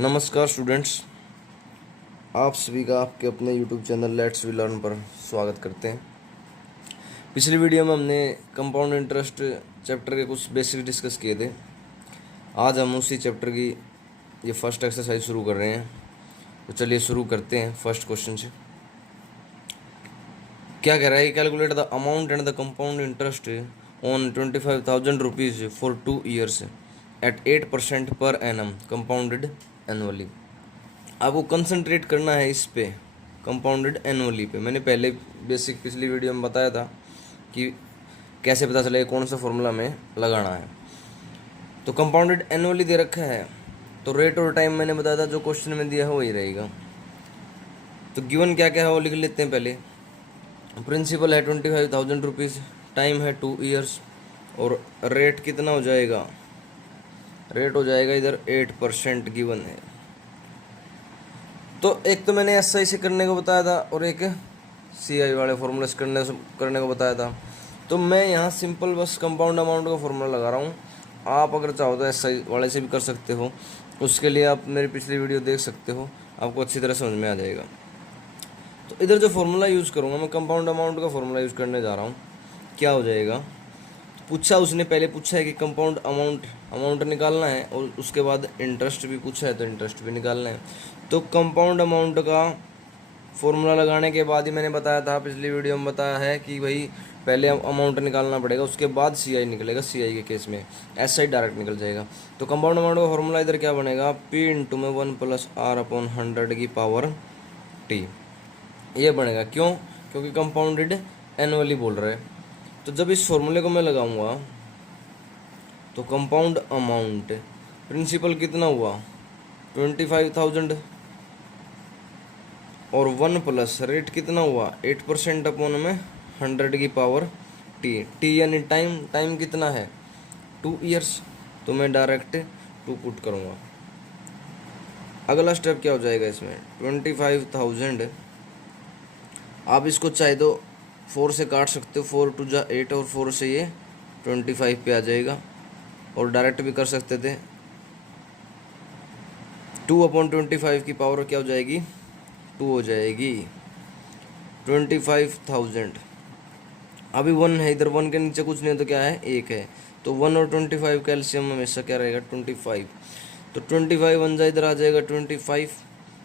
नमस्कार स्टूडेंट्स, आप सभी का आपके अपने YouTube channel let's we learn पर स्वागत करते हैं। पिछली वीडियो में हमने कंपाउंड इंटरेस्ट चैप्टर के कुछ बेसिक डिस्कस किए थे। आज हम उसी चैप्टर की ये फर्स्ट एक्सरसाइज शुरू कर रहे हैं। तो चलिए शुरू करते हैं फर्स्ट क्वेश्चन से। क्या कह रहा है? Calculate the amount and the compound interest on 25,000 rupees for 2 years at 8% per annum compounded annually. आपको कंसंट्रेट करना है इस पे, कंपाउंडेड एनुअली पे। मैंने पहले बेसिक पिछली वीडियो में बताया था कि कैसे पता चलेगा कौन सा फॉर्मूला में लगाना है। तो कंपाउंडेड एनुअली दे रखा है, तो रेट और टाइम मैंने बताया था जो क्वेश्चन में दिया है वही रहेगा। तो गिवन क्या क्या है वो लिख लेते हैं पहले। प्रिंसिपल है 25,000 रुपीज़, टाइम है 2 ईयर्स, और रेट कितना हो जाएगा? रेट हो जाएगा इधर 8% गिवन है। तो एक तो मैंने एस आई से करने को बताया था और एक सी आई वाले फॉर्मूले से करने को बताया था। तो मैं यहाँ सिंपल बस कंपाउंड अमाउंट का फॉर्मूला लगा रहा हूँ। आप अगर चाहो तो एस आई वाले से भी कर सकते हो, उसके लिए आप मेरी पिछली वीडियो देख सकते हो, आपको अच्छी तरह समझ में आ जाएगा। तो इधर जो फॉर्मूला यूज़ करूँगा मैं, कंपाउंड अमाउंट का फॉर्मूला यूज़ करने जा रहा हूँ। क्या हो जाएगा? पूछा उसने, पहले पूछा है कि कंपाउंड अमाउंट निकालना है, और उसके बाद इंटरेस्ट भी पूछा है तो इंटरेस्ट भी निकालना है। तो कंपाउंड अमाउंट का फॉर्मूला लगाने के बाद ही मैंने बताया था, पिछली वीडियो में बताया है कि भाई पहले अमाउंट निकालना पड़ेगा, उसके बाद सी आई निकलेगा। सी आई के केस में एस आई डायरेक्ट निकल जाएगा। तो कंपाउंड अमाउंट का फॉर्मूला इधर क्या बनेगा? पी इंटू में 1+r/100 की पावर टी, ये बनेगा। क्यों? क्योंकि कंपाउंडेड एनुअली बोल रहे हैं। तो जब इस फॉर्मूले को मैं लगाऊंगा तो कंपाउंड अमाउंट प्रिंसिपल कितना हुआ? 25,000, और 1 प्लस रेट कितना हुआ? 8% अपॉन में 100 की पावर टी। टी यानी टाइम। टाइम कितना है? 2 ईयर्स। तो मैं डायरेक्ट 2 पुट करूँगा। अगला स्टेप क्या हो जाएगा इसमें? 25,000, आप इसको चाहे तो 4 से काट सकते हो, 4 2 जा 8, और 4 से ये 25 पे आ जाएगा। और डायरेक्ट भी कर सकते थे। 2/25 की पावर क्या हो जाएगी? 2 हो जाएगी। 25,000, अभी 1 है इधर, 1 के नीचे कुछ नहीं है तो क्या है? 1 है। तो 1 और 25 का एलसीएम हमेशा क्या रहेगा? 25। तो 25 1 जा इधर आ जाएगा 25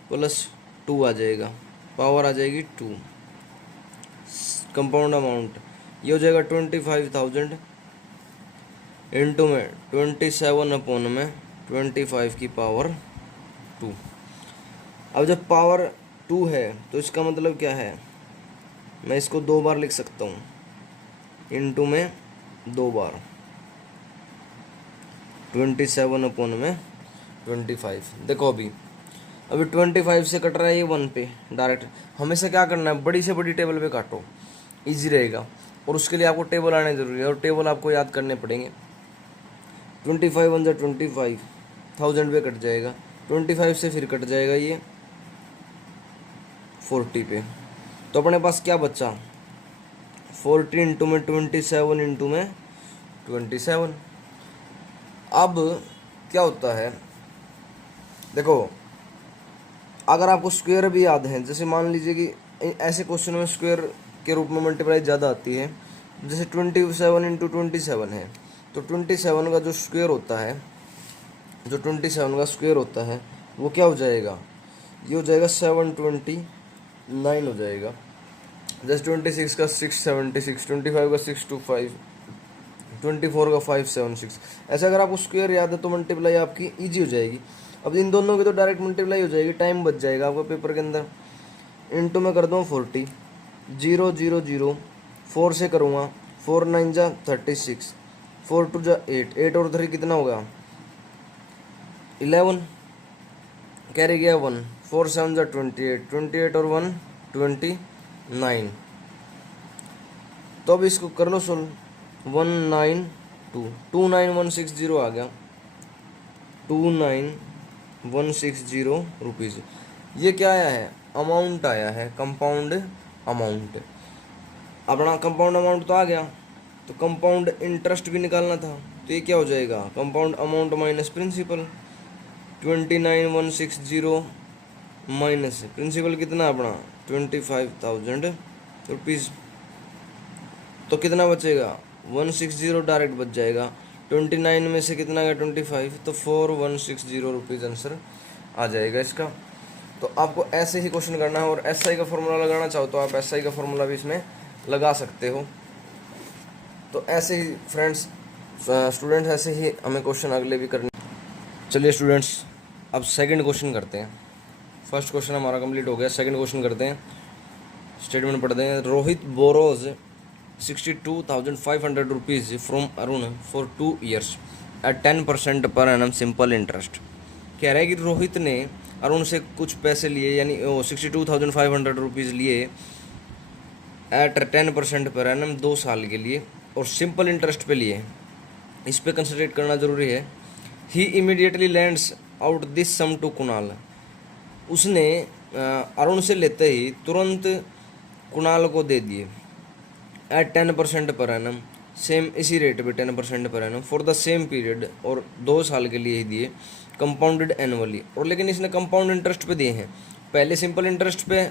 प्लस 2 आ जाएगा, पावर आ जाएगी 2। कंपाउंड अमाउंट ये हो जाएगा 25,000 इंटू में 27 अपॉन में 25 की पावर 2। अब जब पावर 2 है तो इसका मतलब क्या है? मैं इसको 2 बार लिख सकता हूँ, इंटू में 2 बार 27 अपॉन में 25। देखो अभी 25 से कट रहा है ये 1 पे डायरेक्ट। हमेशा क्या करना है? बड़ी से बड़ी टेबल पे काटो, इजी रहेगा। और उसके लिए आपको टेबल आने जरूरी है, और टेबल आपको याद करने पड़ेंगे। 25 1 जा 25,000 पे कट जाएगा, 25 से फिर कट जाएगा ये 40 पे। तो अपने पास क्या बचा? 40 इंटू में 27 इंटू में 27। अब क्या होता है? देखो, अगर आपको स्क्वायर भी याद है, जैसे मान लीजिए कि ऐसे क्वेश्चन में स्क्वायर के रूप में मल्टीप्लाई ज़्यादा आती है। जैसे 27 इंटू 27 है, तो 27 का जो स्क्वायर होता है, जो 27 का स्क्वायर होता है वो क्या हो जाएगा? ये हो जाएगा 729 हो जाएगा। जैसे 26 का 676, 25 का 625, 24 का 576। ऐसे अगर आपको स्क्वायर याद है तो मल्टीप्लाई आपकी ईजी हो जाएगी। अब इन दोनों की तो डायरेक्ट मल्टीप्लाई हो जाएगी, टाइम बच जाएगा आपका पेपर के अंदर। इंटू में कर दूँ 40, 0 0 0, 4 से करूँगा, 4 9 जा 36, 4 2 जा 8, 8 और 3 कितना होगा? 11, कैरी गया 1, 4 7 जा 28, 28 और 1 29। तो अब इसको कर लो सोल्व। 29160 आ गया, 29160 रुपीज़। ये क्या आया है? अमाउंट आया है, कंपाउंड अमाउंट। अपना कंपाउंड अमाउंट तो आ गया, तो कंपाउंड इंटरेस्ट भी निकालना था। तो ये क्या हो जाएगा? Compound amount minus principal. 29,160 minus principal कितना अपना 25,000 रुपीज़, तो कितना बचेगा 160 डायरेक्ट बच जाएगा। 29 में से कितना गया 25, तो 4,160 रुपीज़ आंसर आ जाएगा इसका। तो आपको ऐसे ही क्वेश्चन करना है, और एसआई का फॉर्मूला लगाना चाहो तो आप एसआई का फॉर्मूला भी इसमें लगा सकते हो। तो ऐसे ही फ्रेंड्स स्टूडेंट्स ऐसे ही हमें क्वेश्चन अगले भी करने। चलिए स्टूडेंट्स अब सेकंड क्वेश्चन करते हैं। फर्स्ट क्वेश्चन हमारा कंप्लीट हो गया, सेकंड क्वेश्चन करते हैं। स्टेटमेंट पढ़ते हैं। Rohit borrows 62,500 rupees from Arun for 2 years at 10% per annum simple interest. कह रहा है कि रोहित ने अरुण से कुछ पैसे लिए, यानी 62,500 रुपीज़ लिए एट 10% पर एनम 2 साल के लिए, और सिंपल इंटरेस्ट पे लिए। इस पे कंसंट्रेट करना जरूरी है। He immediately lands out this sum to Kunal. उसने अरुण से लेते ही तुरंत कुणाल को दे दिए एट 10% पर एनम, सेम इसी रेट पे 10% per annum for the same period, और 2 साल के लिए ही दिए, कंपाउंडेड एनुअली। और लेकिन इसने कंपाउंड इंटरेस्ट पे दिए हैं। पहले सिंपल इंटरेस्ट पे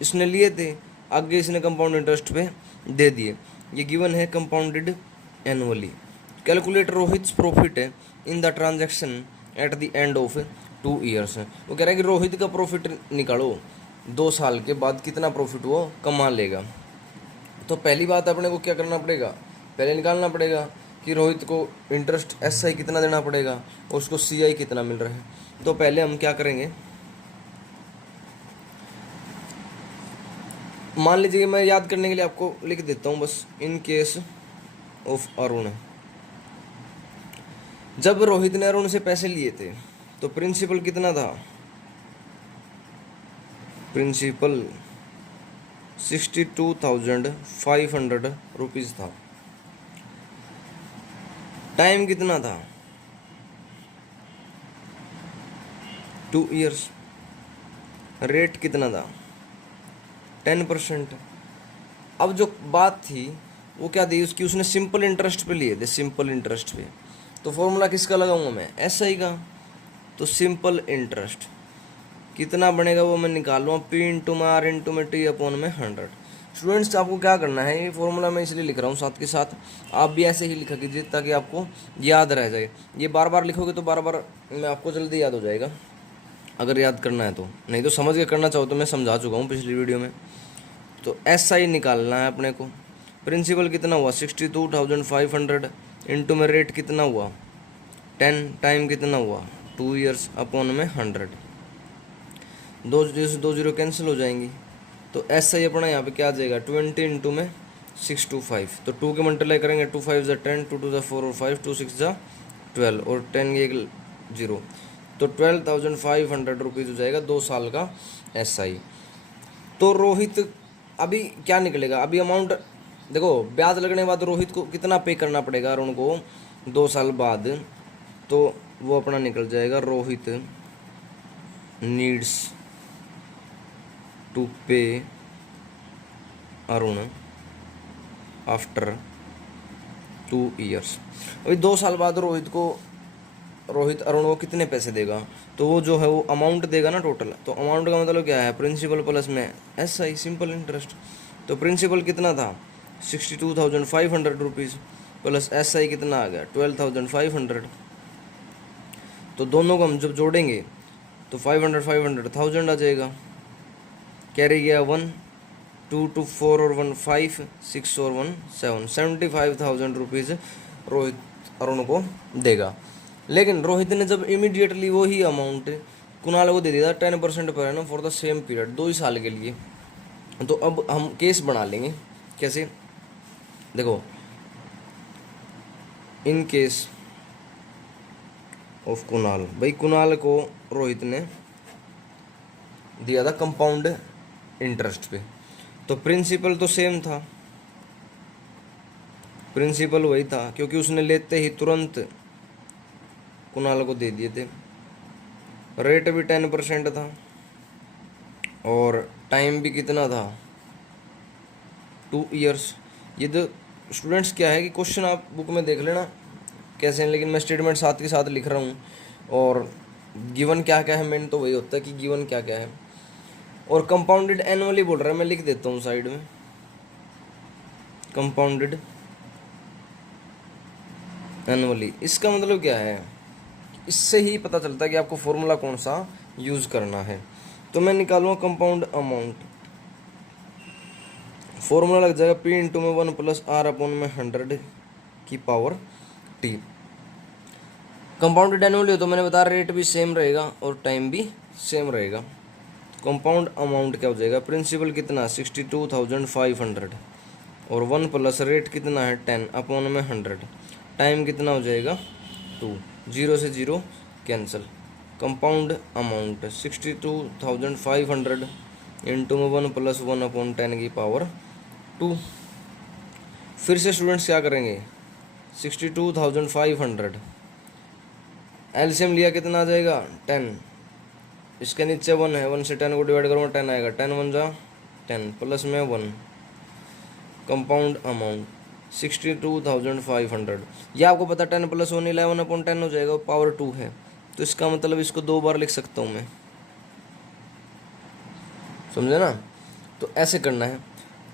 इसने लिए थे, आगे इसने कंपाउंड इंटरेस्ट पे दे दिए। ये गिवन है compounded annually. Calculate Rohit's profit in the transaction at the end of 2 years। वो कह रहा है कि रोहित का प्रॉफिट निकालो, 2 साल के बाद कितना प्रॉफिट वो कमा लेगा। तो पहली बात अपने को क्या करना पड़ेगा, पहले निकालना पड़ेगा कि रोहित को इंटरेस्ट एसआई कितना देना पड़ेगा और उसको सीआई कितना मिल रहा है। तो पहले हम क्या करेंगे, मान लीजिए मैं याद करने के लिए आपको लिख देता हूँ बस। इन केस ऑफ अरुण, जब रोहित ने अरुण से पैसे लिए थे तो प्रिंसिपल कितना था, प्रिंसिपल 62,500 रुपीज़ था। टाइम कितना था 2 years। रेट कितना था 10%। अब जो बात थी वो क्या थी उसकी, उसने सिंपल इंटरेस्ट पे लिए थे, सिंपल इंटरेस्ट पे। तो फॉर्मूला किसका लगाऊंगा मैं, एसआई का। तो सिंपल इंटरेस्ट कितना बनेगा वो मैं निकाल लूँगा, पी इंटू में आर इंटू में टी अपॉन में 100। स्टूडेंट्स आपको क्या करना है, ये फॉर्मूला मैं इसलिए लिख रहा हूँ, साथ के साथ आप भी ऐसे ही लिखा कीजिए ताकि आपको याद रह जाए। ये बार बार लिखोगे तो बार बार मैं आपको जल्दी याद हो जाएगा, अगर याद करना है तो। नहीं तो समझ के करना चाहो तो मैं समझा चुका हूँ पिछली वीडियो में। तो एसआई निकालना है अपने को। प्रिंसिपल कितना हुआ 62,500 इंटू में रेट कितना हुआ 10, टाइम कितना हुआ 2 years अपॉन में 100। 2 0 कैंसिल हो जाएंगी। तो एसआई अपना यहाँ पे क्या आ जाएगा 20 इंटू में 625। तो 2 के मल्टीप्लाई करेंगे, 2 5 ज़ा 10, 2 2 ज़ा 4 और 5, 2 6 ज़ा 12 और 10 ये 0। तो 12,500 रुपीज़ हो जाएगा 2 साल का एसआई। तो रोहित अभी क्या निकलेगा, अभी अमाउंट देखो, ब्याज लगने के बाद रोहित को कितना पे करना पड़ेगा अरुण को 2 साल बाद। तो वो अपना निकल जाएगा, रोहित नीड्स टू पे अरुण आफ्टर 2 years। अभी 2 साल बाद रोहित अरुण को कितने पैसे देगा, तो वो जो है वो अमाउंट देगा ना टोटल। तो अमाउंट का मतलब क्या है, प्रिंसिपल प्लस में एसआई सिंपल इंटरेस्ट। तो प्रिंसिपल कितना था 62,500 रुपीज़ प्लस एसआई कितना आ गया 12,500। तो दोनों को हम जब जोड़ेंगे तो 500 500 1000 आ जाएगा। कैरी गया 1 2 2 4 और 1 5 6 और 1 7 75,000 रुपीज़ रोहित अरुण को देगा। लेकिन रोहित ने जब इमीडिएटली वही अमाउंट कुणाल को दे दिया 10% per annum for the same period, 2 ही साल के लिए। तो अब हम केस बना लेंगे, कैसे देखो, इन केस ऑफ कुणाल, भाई कुणाल को रोहित ने दिया था कंपाउंड इंटरेस्ट पे। तो प्रिंसिपल तो सेम था, प्रिंसिपल वही था क्योंकि उसने लेते ही तुरंत कुणाल को दे दिए थे। रेट भी 10% था और टाइम भी कितना था 2 years। ये तो स्टूडेंट्स क्या है कि क्वेश्चन आप बुक में देख लेना कैसे हैं, लेकिन मैं स्टेटमेंट साथ के साथ लिख रहा हूँ और गिवन क्या क्या है, मेन तो वही होता है कि गिवन क्या क्या है। और कंपाउंडेड एनुअली बोल रहा है, मैं लिख देता हूँ साइड में, कंपाउंडेड एनुअली। इसका मतलब क्या है, इससे ही पता चलता है कि आपको फॉर्मूला कौन सा यूज़ करना है। तो मैं निकालूंगा कंपाउंड अमाउंट, फॉर्मूला लग जाएगा पी इंटू में 1 प्लस आर अपॉन में 100 की पावर टी। कंपाउंडेड एनुअली हो तो मैंने बताया रेट भी सेम रहेगा और टाइम भी सेम रहेगा। कंपाउंड अमाउंट क्या हो जाएगा, प्रिंसिपल कितना 62,500 और 1 प्लस रेट कितना है 10 अपॉन में 100, टाइम कितना हो जाएगा 2, 0 से 0 कैंसिल। कंपाउंड अमाउंट 62,500 इंटू में 1 प्लस 1 अपॉन 10 की पावर 2। फिर से स्टूडेंट्स क्या करेंगे, 62,500 एलसीएम लिया कितना आ जाएगा 10, इसके नीचे 1 है, 1 से 10 को डिवाइड करूँगा 10 आएगा, 10 1 जा 10 प्लस में 1। कंपाउंड अमाउंट 62,500, ये आपको पता 10 प्लस 1 11 अपॉन 10 हो जाएगा, पावर 2 है, तो इसका मतलब इसको 2 बार लिख सकता हूँ मैं, समझे ना। तो ऐसे करना है,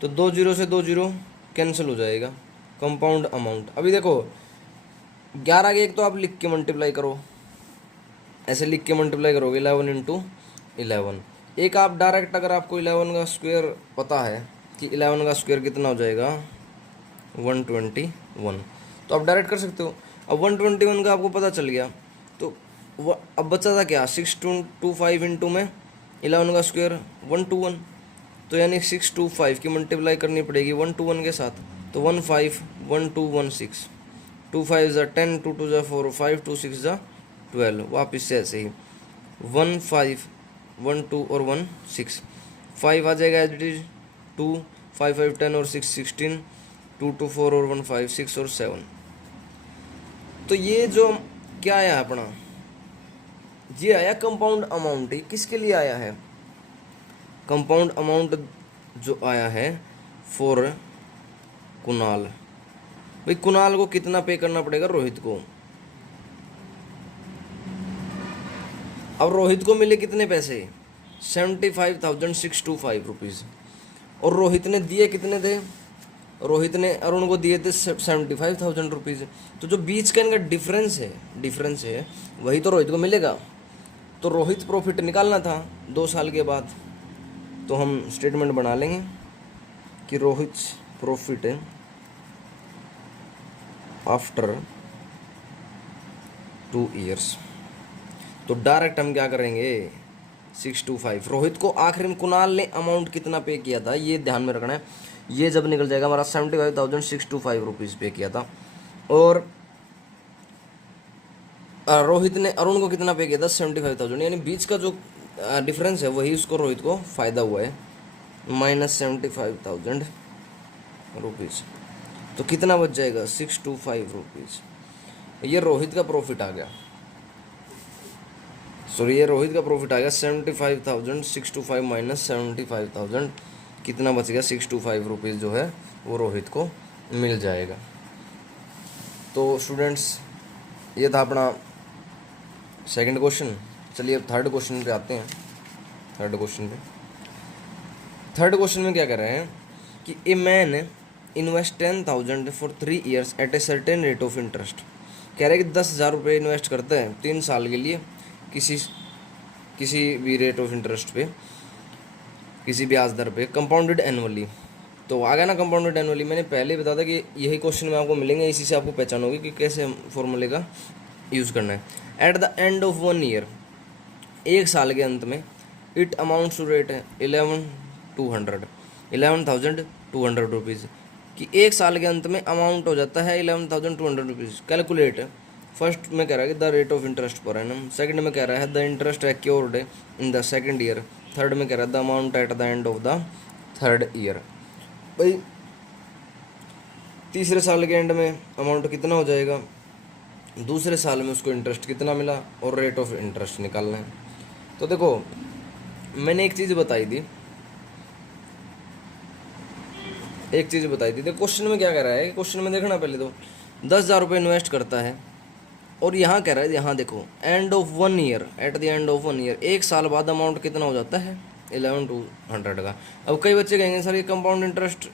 तो 2 0 से 2 0 कैंसिल हो जाएगा। कंपाउंड अमाउंट अभी देखो 11 के एक तो आप लिख के मल्टीप्लाई करो, ऐसे लिख के मल्टीप्लाई करोगे 11 इंटू 11। एक आप डायरेक्ट अगर आपको 11 का स्क्वायर पता है कि 11 का स्क्वायर कितना हो जाएगा 121, तो आप डायरेक्ट कर सकते हो। अब 121 का आपको पता चल गया, तो अब बचा था क्या 625 इंटू में 11 का स्क्वायर 121, तो यानी 625 की मल्टीप्लाई करनी पड़ेगी 121 के साथ, तो 151216, 2 5 ज़ा 10, 2 2 ज़ा 4, 5 2 6 ज़ा 12, वापिस से ऐसे ही 1 5 1 2 और 1 6, 5 आ जाएगा एज इट इज 2 5 5 10 और 6 16, 2 2 4 और 1 5 6 और 7। तो ये जो क्या आया अपना, ये आया कंपाउंड अमाउंट। ही किसके लिए आया है, कंपाउंड अमाउंट जो आया है फॉर कुणाल। भाई कुणाल को कितना पे करना पड़ेगा, रोहित को। अब रोहित को मिले कितने पैसे 75,625 रुपीज़, और रोहित ने दिए कितने थे, रोहित ने अरुण को दिए थे 75,000 रुपीज़। तो जो बीच का इनका डिफरेंस है वही तो रोहित को मिलेगा। तो रोहित प्रॉफिट निकालना था 2 साल के बाद, तो हम स्टेटमेंट बना लेंगे कि रोहित प्रॉफिट आफ्टर 2 ईयर्स। तो डायरेक्ट हम क्या करेंगे 625, रोहित को आखिर में कुणाल ने अमाउंट कितना पे किया था ये ध्यान में रखना है। ये जब निकल जाएगा हमारा 75,625 रुपीज़ पे किया था, और रोहित ने अरुण को कितना पे किया था 75,000, यानी बीच का जो डिफरेंस है वही उसको रोहित को फ़ायदा हुआ है -75,000 रुपीज़। तो कितना बच जाएगा 625 रुपीज़। ये रोहित का प्रॉफिट आ गया, सॉरी ये रोहित का प्रॉफिट आ गया 75,625 माइनस 75,000, कितना बच गया 625 रुपीज़ जो है वो रोहित को मिल जाएगा। तो स्टूडेंट्स ये था अपना सेकंड क्वेश्चन। चलिए अब थर्ड क्वेश्चन पे आते हैं। थर्ड क्वेश्चन में क्या कर रहे हैं कि a man invest 10,000 for 3 years at a certain rate of interest. कह रहे हैं कि 10,000 रुपये इन्वेस्ट करते हैं 3 साल के लिए किसी भी रेट ऑफ इंटरेस्ट पे, किसी ब्याज दर पे, कंपाउंडेड एनुअली। तो आ गया ना कंपाउंडेड एनुअली, मैंने पहले ही बताया था कि यही क्वेश्चन में आपको मिलेंगे, इसी से आपको पहचान होगी कि कैसे फॉर्मूले का यूज़ करना है। Eight the end of 1 year, 1 साल के अंत में, इट अमाउंट्स टू रेट है 11,200 रुपीज़, कि 1 साल के अंत में अमाउंट हो जाता है 11,200 रुपीज़। कैलकुलेट फर्स्ट में कह रहा है कि the rate of interest per annum, second में कह रहा है the interest accrued in the second year, third में कह रहा है the amount at the end of the third year. भाई तीसरे साल के एंड में अमाउंट कितना हो जाएगा, दूसरे साल में उसको इंटरेस्ट कितना मिला और रेट ऑफ इंटरेस्ट निकालना है। तो देखो मैंने एक चीज़ बताई थी, तो क्वेश्चन में क्या कह रहा है, क्वेश्चन में देखना पहले तो 10,000 रुपये इन्वेस्ट करता है और यहाँ कह रहा है, यहाँ देखो end of 1 year, eight the end of 1 year, 1 साल बाद अमाउंट कितना हो जाता है 11,200 का। अब कई बच्चे कहेंगे सर ये कंपाउंड इंटरेस्ट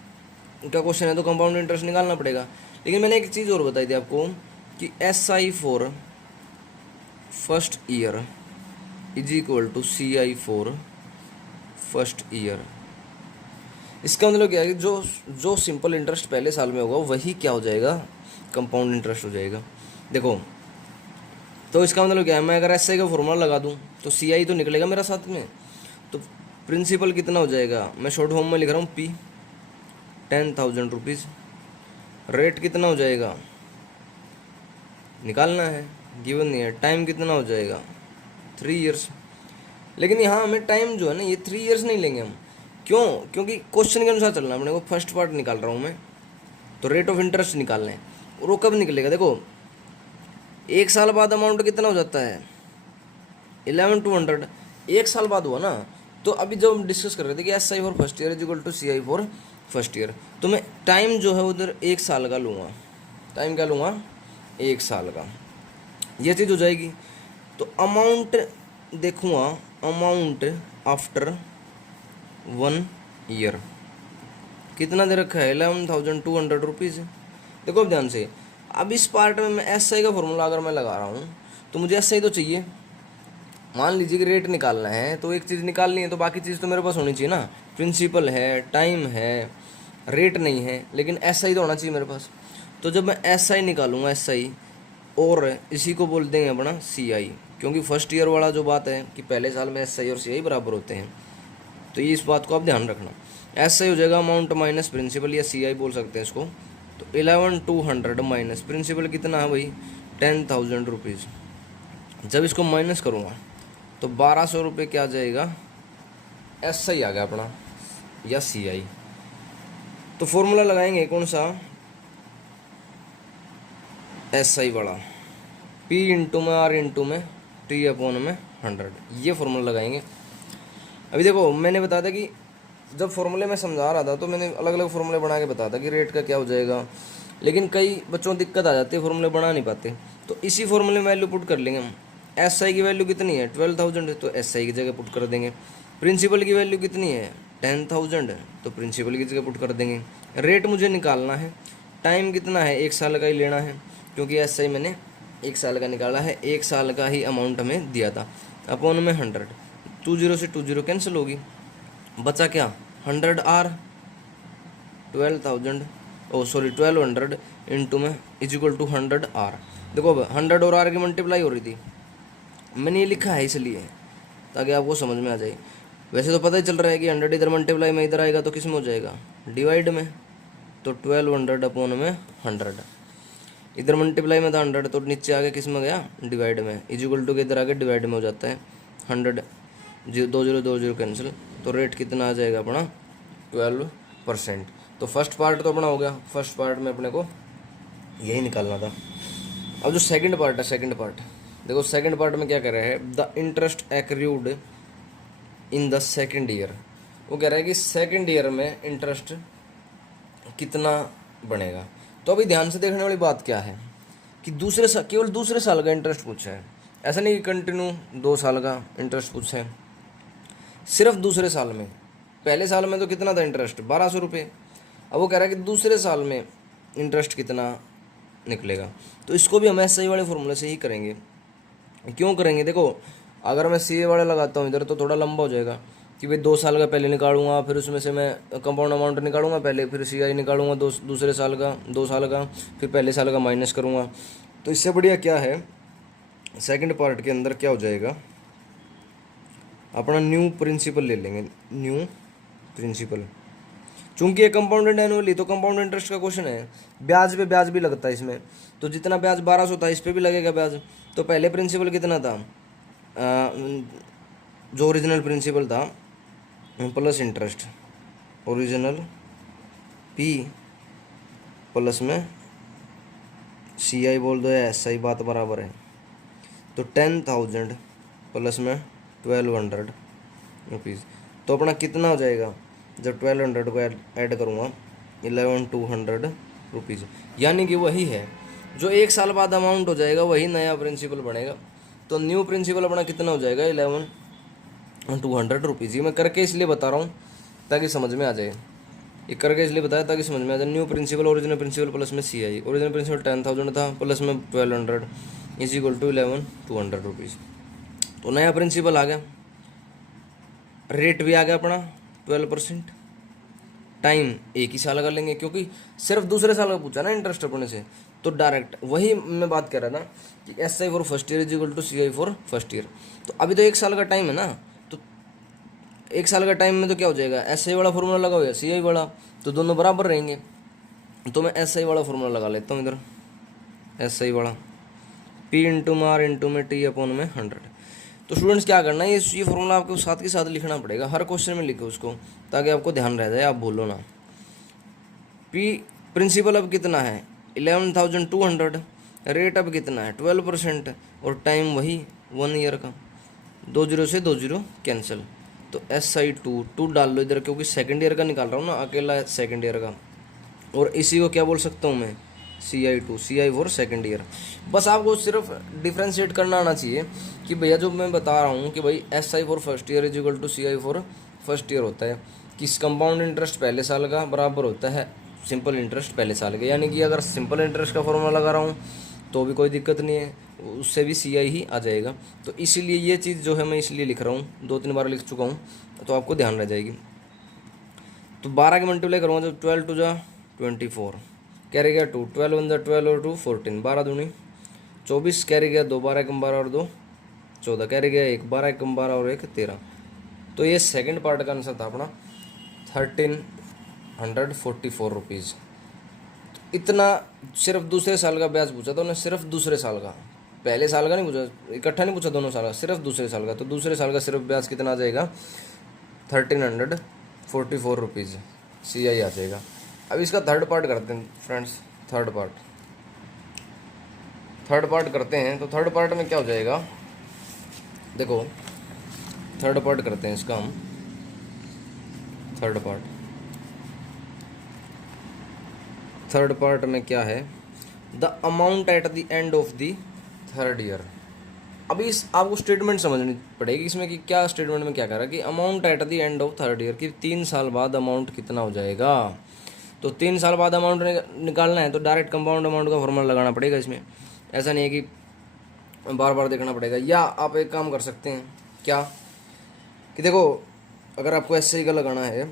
का क्वेश्चन है तो कंपाउंड इंटरेस्ट निकालना पड़ेगा, लेकिन मैंने एक चीज़ और बताई थी आपको कि SI for first year is equal to CI for first year. इसका मतलब क्या है कि जो जो सिंपल इंटरेस्ट पहले साल में होगा वही क्या हो जाएगा, कंपाउंड इंटरेस्ट हो जाएगा। देखो तो इसका मतलब क्या है, मैं अगर SI का फॉर्मूला लगा दूं तो CI तो निकलेगा मेरा साथ में। तो प्रिंसिपल कितना हो जाएगा, मैं शॉर्ट फॉर्म में लिख रहा हूँ P 10,000 रुपीज़। रेट कितना हो जाएगा निकालना है, गिवन नहीं है। टाइम कितना हो जाएगा 3 ईयर्स। लेकिन यहाँ हमें टाइम जो है ना ये 3 ईयर्स नहीं लेंगे हम, क्यों, क्योंकि क्वेश्चन के अनुसार चलना है अपने को। फर्स्ट पार्ट निकाल रहा हूँ मैं, तो रेट ऑफ इंटरेस्ट निकालना है और वो कब निकलेगा। देखो 1 साल बाद अमाउंट कितना हो जाता है 11,200, 1 साल बाद हुआ ना। तो अभी जब हम डिस्कस कर रहे थे कि SI for first year is equal to CI for first year, तो मैं टाइम जो है उधर 1 साल का लूँगा। टाइम क्या लूँगा 1 साल का, ये चीज़ हो जाएगी। तो अमाउंट देखूँगा, अमाउंट आफ्टर 1 ईयर कितना दे रखा है 11,200 रुपीज़। देखो अब ध्यान से, अब इस पार्ट में मैं SI का फॉर्मूला अगर मैं लगा रहा हूँ तो मुझे SI तो चाहिए। मान लीजिए कि रेट निकालना है तो एक चीज़ निकालनी है तो बाकी चीज़ तो मेरे पास होनी चाहिए ना। प्रिंसिपल है, टाइम है, रेट नहीं है, लेकिन SI तो होना चाहिए मेरे पास। तो जब मैं SI निकालूंगा SI, और इसी को बोल देंगे अपना CI, क्योंकि फर्स्ट ईयर वाला जो बात है कि पहले साल में SI और CI बराबर होते हैं, तो ये इस बात को आप ध्यान रखना। SI हो जाएगा अमाउंट माइनस प्रिंसिपल, या CI बोल सकते हैं इसको। तो 11,200 माइनस प्रिंसिपल कितना है भाई 10,000 रुपीज़। जब इसको माइनस करूँगा तो 1,200 रुपये क्या आ जाएगा SI आ गया अपना, या CI। तो फॉर्मूला लगाएंगे कौन सा SI वाला, P इंटू में R इंटू में T अपॉन में 100, ये फॉर्मूला लगाएंगे। अभी देखो मैंने बताया था कि जब फॉर्मूले में समझा रहा था तो मैंने अलग अलग फॉर्मूले बना के बताया था कि रेट का क्या हो जाएगा, लेकिन कई बच्चों को दिक्कत आ जाती है, फॉर्मूले बना नहीं पाते। तो इसी फॉर्मूले में वैल्यू पुट कर लेंगे हम। SI की वैल्यू कितनी है 12,000, तो SI की जगह पुट कर देंगे। प्रिंसिपल की वैल्यू कितनी है 10,000, तो प्रिंसिपल की जगह पुट कर देंगे। रेट मुझे निकालना है, टाइम कितना है 1 साल का ही लेना है, क्योंकि SI मैंने 1 साल का निकाला है, 1 साल का ही अमाउंट हमें दिया था। अपॉन में 100, 20 से 20 कैंसिल होगी, बचा क्या 100R, 12,000 1200 इंटू में इज इक्वल टू 100R। देखो अब 100 और R की मल्टीप्लाई हो रही थी, मैंने ये लिखा है इसलिए ताकि आपको समझ में आ जाए। वैसे तो पता ही चल रहा है कि 100 इधर मल्टीप्लाई में इधर आएगा तो किस में हो जाएगा डिवाइड में, तो 1200 अपॉन में 100। इधर मल्टीप्लाई में था 100 तो नीचे आगे किस में गया डिवाइड में, इज इक्वल टू के इधर आगे डिवाइड में हो जाता है 100, 20 कैंसिल, तो रेट कितना आ जाएगा अपना 12%। तो फर्स्ट पार्ट तो अपना हो गया, फर्स्ट पार्ट में अपने को यही निकालना था। अब जो सेकंड पार्ट है, सेकंड पार्ट देखो, सेकंड पार्ट में क्या कर रहा है, the interest accrued in the second year. वो कह रहा है कि सेकंड ईयर में इंटरेस्ट कितना बनेगा। तो अभी ध्यान से देखने वाली बात क्या है कि केवल दूसरे साल का इंटरेस्ट पूछा है, ऐसा नहीं कि कंटिन्यू 2 साल का इंटरेस्ट पूछा है, सिर्फ दूसरे साल में। पहले साल में तो कितना था इंटरेस्ट 1,200 रुपये, अब वो कह रहा है कि दूसरे साल में इंटरेस्ट कितना निकलेगा। तो इसको भी हम SI वाले फॉर्मूले से ही करेंगे। क्यों करेंगे, देखो अगर मैं CA वाला लगाता हूँ इधर तो थोड़ा लंबा हो जाएगा कि भाई 2 साल का पहले निकालूंगा, फिर उसमें से मैं कंपाउंड अमाउंट निकालूंगा पहले, फिर CI निकालूंगा दूसरे साल का, 2 साल का, फिर पहले साल का माइनस करूँगा। तो इससे बढ़िया क्या है, सेकंड पार्ट के अंदर क्या हो जाएगा, अपना न्यू प्रिंसिपल ले लेंगे, न्यू प्रिंसिपल। चूंकि ये कंपाउंडेड एनुअली तो कंपाउंड इंटरेस्ट का क्वेश्चन है, ब्याज पे ब्याज भी लगता है इसमें, तो जितना ब्याज 1,200 था इस पे भी लगेगा ब्याज। तो पहले प्रिंसिपल कितना था, जो ओरिजिनल प्रिंसिपल था plus interest, original P plus में CI बोल दो या SI, बात बराबर है। तो 10,000 प्लस में 1,200 रुपीज़, तो अपना कितना हो जाएगा जब 1,200 को ऐड करूँगा 11,200 रुपीज़, यानी कि वही है जो 1 साल बाद अमाउंट हो जाएगा वही नया प्रिंसिपल बनेगा। तो न्यू प्रिंसिपल अपना कितना हो जाएगा 11,200 रुपीज़। ये मैं करके इसलिए बता रहा हूँ ताकि समझ में आ जाए, ये करके इसलिए बताया ताकि समझ में आ जाए। New principal original principal plus में CI, ओरिजिनल प्रिंसिपल 10,000 था प्लस में 1200 इज इक्वल टू 11,200 रुपीज़। तो नया प्रिंसिपल आ गया, रेट भी आ गया अपना 12%, टाइम 1 ही साल का लेंगे क्योंकि सिर्फ दूसरे साल का पूछा ना इंटरेस्ट अपने से, तो डायरेक्ट वही मैं बात कर रहा था कि SI for first year is equal to CI for first year. तो अभी तो 1 साल का टाइम है ना, तो 1 साल का टाइम में तो क्या हो जाएगा, SI वाला फॉर्मूला लगा हुआ है CI वाला, तो दोनों बराबर रहेंगे। तो मैं SI वाला फॉर्मूला लगा लेता हूँ इधर, SI वाला P इंटू में R इंटू में T अपॉन में 100। तो स्टूडेंट्स क्या करना है, ये फॉर्मूला आपको साथ के साथ लिखना पड़ेगा, हर क्वेश्चन में लिखो उसको ताकि आपको ध्यान रह जाए, आप बोलो ना। P प्रिंसिपल अब कितना है 11,200, रेट अब कितना है 12% और टाइम वही 1 ईयर का, 20 से 20 कैंसिल। तो SI2 डाल लो इधर क्योंकि सेकेंड ईयर का निकाल रहा हूँ ना, अकेला सेकेंड ईयर का। और इसी को क्या बोल सकता हूँ मैं, CI2, CI for second year. बस आपको सिर्फ डिफ्रेंशिएट करना आना चाहिए कि भैया जो मैं बता रहा हूँ कि भाई SI for first year is equal to CI for first year होता है कि कंपाउंड इंटरेस्ट पहले साल का बराबर होता है सिंपल इंटरेस्ट पहले साल के। यानी कि अगर सिंपल इंटरेस्ट का फॉर्मूला लगा रहा हूँ तो भी कोई दिक्कत नहीं है, उससे भी CI ही आ जाएगा। तो इसीलिए ये चीज़ जो है मैं इसलिए लिख रहा हूँ, 2-3 बार लिख चुका हूँ तो आपको ध्यान रह जाएगी। तो 12 के मल्टीप्लाई करूँगा जब 12 टू जा 24, कैरी गया 2, 12 वन जा 12 और 2 14, 12 दूनी 24, कैरी गया 2, 12 कम 12 और 2 14, कैरी गया 1, 12 कम 12 और 1 13। तो ये सेकंड पार्ट का आंसर था अपना 1,344 रुपीज़। इतना सिर्फ दूसरे साल का ब्याज पूछा था उन्हें, सिर्फ दूसरे साल का, पहले साल का नहीं पूछा, इकट्ठा नहीं पूछा दोनों साल का, सिर्फ दूसरे साल का। तो दूसरे साल का सिर्फ ब्याज कितना आ जाएगा 1,344 रुपीज़ CI आ जाएगा। अब इसका थर्ड पार्ट करते हैं फ्रेंड्स, थर्ड पार्ट करते हैं। तो थर्ड पार्ट में क्या हो जाएगा, देखो थर्ड पार्ट करते हैं इसका हम। थर्ड पार्ट में क्या है, the amount at the end of the third year. अभी इस आपको स्टेटमेंट समझनी पड़ेगी इसमें कि क्या स्टेटमेंट में क्या कह रहा है कि amount at the end of third year, कि 3 साल बाद अमाउंट कितना हो जाएगा। तो 3 साल बाद अमाउंट निकालना है तो डायरेक्ट कंपाउंड अमाउंट का फॉर्मूला लगाना पड़ेगा इसमें, ऐसा नहीं है कि बार बार देखना पड़ेगा। या आप एक काम कर सकते हैं क्या कि देखो अगर आपको SI का लगाना है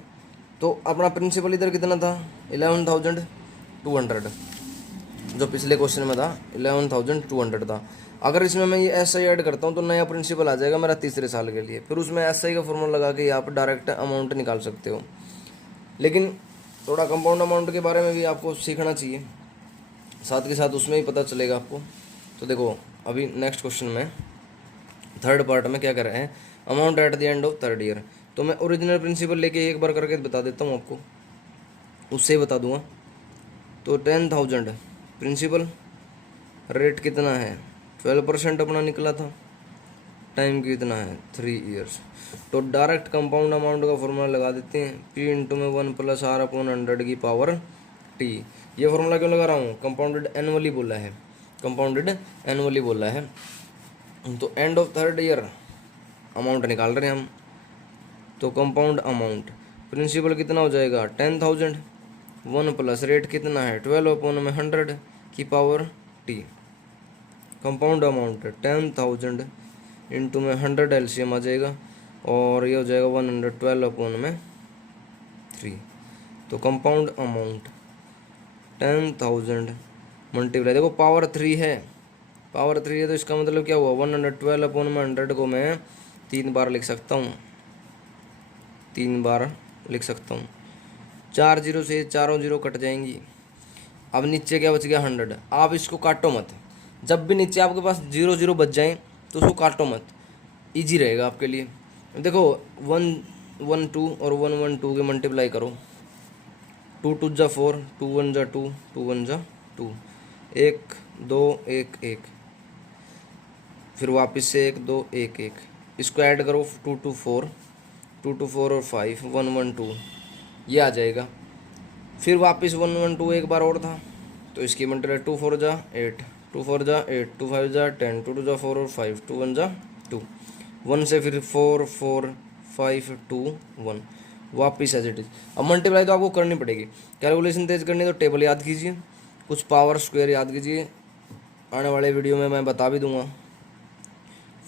तो अपना प्रिंसिपल इधर कितना था 11,200, जो पिछले क्वेश्चन में था 11,200 था। अगर इसमें मैं ये SI ऐड करता हूँ तो नया प्रिंसिपल आ जाएगा मेरा तीसरे साल के लिए, फिर उसमें SI का फॉर्मूला लगा के आप डायरेक्ट अमाउंट निकाल सकते हो। लेकिन थोड़ा कंपाउंड अमाउंट के बारे में भी आपको सीखना चाहिए, साथ के साथ उसमें ही पता चलेगा आपको। तो देखो अभी नेक्स्ट क्वेश्चन में थर्ड पार्ट में क्या कर रहे हैं, amount at the end of third year. तो मैं ओरिजिनल प्रिंसिपल लेके एक बार करके बता देता हूँ आपको, उससे ही बता दूंगा। तो 10,000 प्रिंसिपल, रेट कितना है 12% अपना निकला था, टाइम कितना है 3 ईयर्स। तो डायरेक्ट कंपाउंड अमाउंट का फॉर्मूला लगा देते हैं, P इंटू में 1 + R अपॉन 100 की पावर T। ये फॉर्मूला क्यों लगा रहा हूँ, कंपाउंडेड एनुअली बोला है, तो end of third year amount निकाल रहे हैं हम। तो कंपाउंड अमाउंट प्रिंसिपल कितना हो जाएगा 10,000, 1 प्लस रेट कितना है 12 अपॉन में 100 की power T। Compound amount 10,000 into में 100 LCM आ जाएगा और ये हो जाएगा 112 अपॉन में 3। तो कंपाउंड अमाउंट 10,000 मल्टीप्लाई, देखो पावर 3 है, तो इसका मतलब क्या हुआ 112 अपॉन में 100 को मैं 3 बार लिख सकता हूँ, 4 जीरो से चारों जीरो कट जाएंगी। अब नीचे क्या बच गया 100। आप इसको काटो मत, जब भी नीचे आपके पास 0 0 बच जाए तो उसको काटो मत, इजी रहेगा आपके लिए। देखो 1 1 2 और 1 1 2 के मल्टीप्लाई करो, 2 2 जा 4, 2 1 जा 2, 2 1 जा 2, 1 2 1 1, फिर वापस से 1 2 1 1, इसको ऐड करो 2 2 4, 2 2 4 और 5 1 1 2, ये आ जाएगा। फिर वापस 1 1 2 एक बार और था, तो इसकी मल्टीप्लाई 2 4 जा 8, 2 4 जा 8, 2 5 जा 10, 2 2 जा 4 और 5, 2 1 जा 2, 1 से फिर 4 4 5 2 1, वापिस एज इट इज। अब मल्टीप्लाई तो आपको करनी पड़ेगी, कैलकुलेशन तेज करनी तो टेबल याद कीजिए, कुछ पावर स्क्वायर याद कीजिए, आने वाले वीडियो में मैं बता भी दूंगा।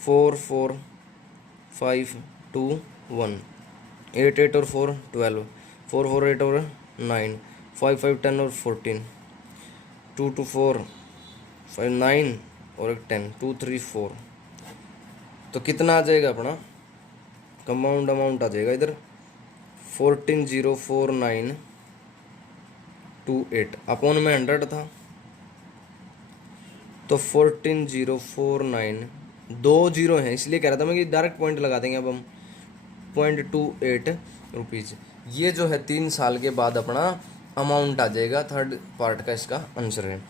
4 4 5 2 1, 8 8 और 4 12, 4 4 8 और 9, 5 5 10 और 14, 2 2 4 5 9 और एक 10, 2 3 4। तो कितना आ जाएगा अपना कंपाउंड अमाउंट आ जाएगा इधर 14,04928 अपॉन में 100 था, तो 14,049, 2 जीरो हैं इसलिए कह रहा था मैं कि डायरेक्ट पॉइंट लगा देंगे अब हम, 0.28 रुपीज़। ये जो है 3 साल के बाद अपना अमाउंट आ जाएगा, थर्ड पार्ट का इसका आंसर है।